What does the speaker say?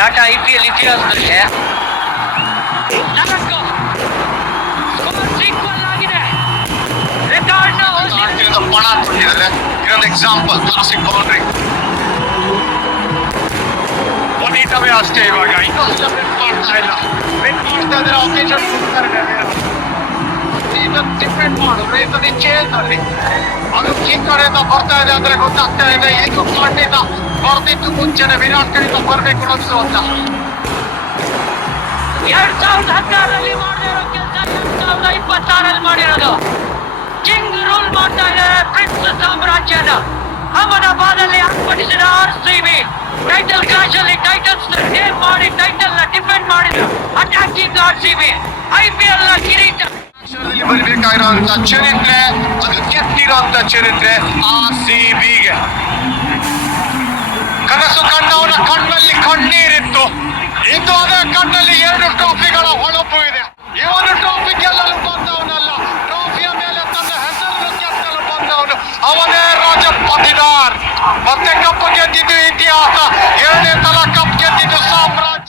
Tata IPL ಇತಿಹಾಸದಲ್ಲಿ ಪಣ ಹಾಕೊಂಡಿದ್ದಾರೆ. ಇದೊಂದು ಎಕ್ಸಾಂಪಲ್ ಕ್ಲಾಸಿಕ್ ಬೌಂಡ್ರಿ. ಒನೀಟವೇ ಅಷ್ಟೇ ಇವಾಗ ಇನ್ನೊಂದು ಮಾಡ್ತಾ ಇಲ್ಲ. ಒಕೇಶನ್ ಡಿಪೆಂಡ್ ಮಾಡು ರೈತನ ಚೇಂಜಲ್ಲಿ ಅದು ಈ ಕಡೆಯಿಂದ ಬರ್ತಾ ಇದೆ ಅಂದ್ರೆ ಗೊತ್ತಾಗ್ತಾ ಇದೆ ಇದು ಖಂಡಿತ ಬರ್ದಿದ್ದು ಮುಂಚೆನೆ ವಿರಾಟ್ ಕಡೆಯಿಂದ ಬರ್ಬೇಕು ಅನ್ನಿಸು ಅಂತ. 2016ರಲ್ಲಿ ಮಾಡಿರೋ ಕೆಲಸ 2026ರಲ್ಲಿ ಮಾಡಿರೋದು. ಕಿಂಗ್ ರೂಲ್ ಮಾಡ್ತಾ ಇದ್ದಾರೆ ಪ್ರಿನ್ಸ್ ಸಾಮ್ರಾಜ್ಯನ. ಅಹಮದಾಬಾದಲ್ಲಿ ಅರ್ಪಣಿಸಿದ RCB ಟೈಟಲ್ ಕ್ಲಾಶ್ ಅಲ್ಲಿ ಟೈಟಲ್ಸ್ ನೇಮ್ ಮಾಡಿ ಟೈಟಲ್ ನ ಡಿಫೆಂಡ್ ಮಾಡಿದ್ರು ಅಟ್ಯಾಕಿಂಗ್ RCB. IPL ನ ಕಿರೀಟ ಬರಬೇಕಾಗಿರುವಂತ ಚರಿತ್ರೆ, ಅದು ಕೆತ್ತಿರುವಂತ ಚರಿತ್ರೆ RCBಗೆ. ಕನಸು ಕಂಡವನ ಕಣ್ಣಲ್ಲಿ ಕಣ್ಣೀರಿತ್ತು. ಇಂದು ಅದೇ ಕಣ್ಣಲ್ಲಿ 2 ಟ್ರೋಫಿಗಳ ಹೊಳಪು ಇದೆ. ಇವನು ಟ್ರೋಫಿ ಗೆಲ್ಲಲು ಬಂದವನಲ್ಲ, ಟ್ರೋಫಿಯ ಮೇಲೆ ತನ್ನ ಹೆಸರನ್ನು ಕೆತ್ತಲು ಬಂದವನು. ಅವನೇ ರಜತ್ ಪಟಿದಾರ್. ಮತ್ತೆ ಕಪ್ ಗೆದ್ದಿದ್ದು ಇತಿಹಾಸ, 2ನೇ ಸಲ ಕಪ್ ಗೆದ್ದಿದ್ದು ಸಾಮ್ರಾಜ್ಯ.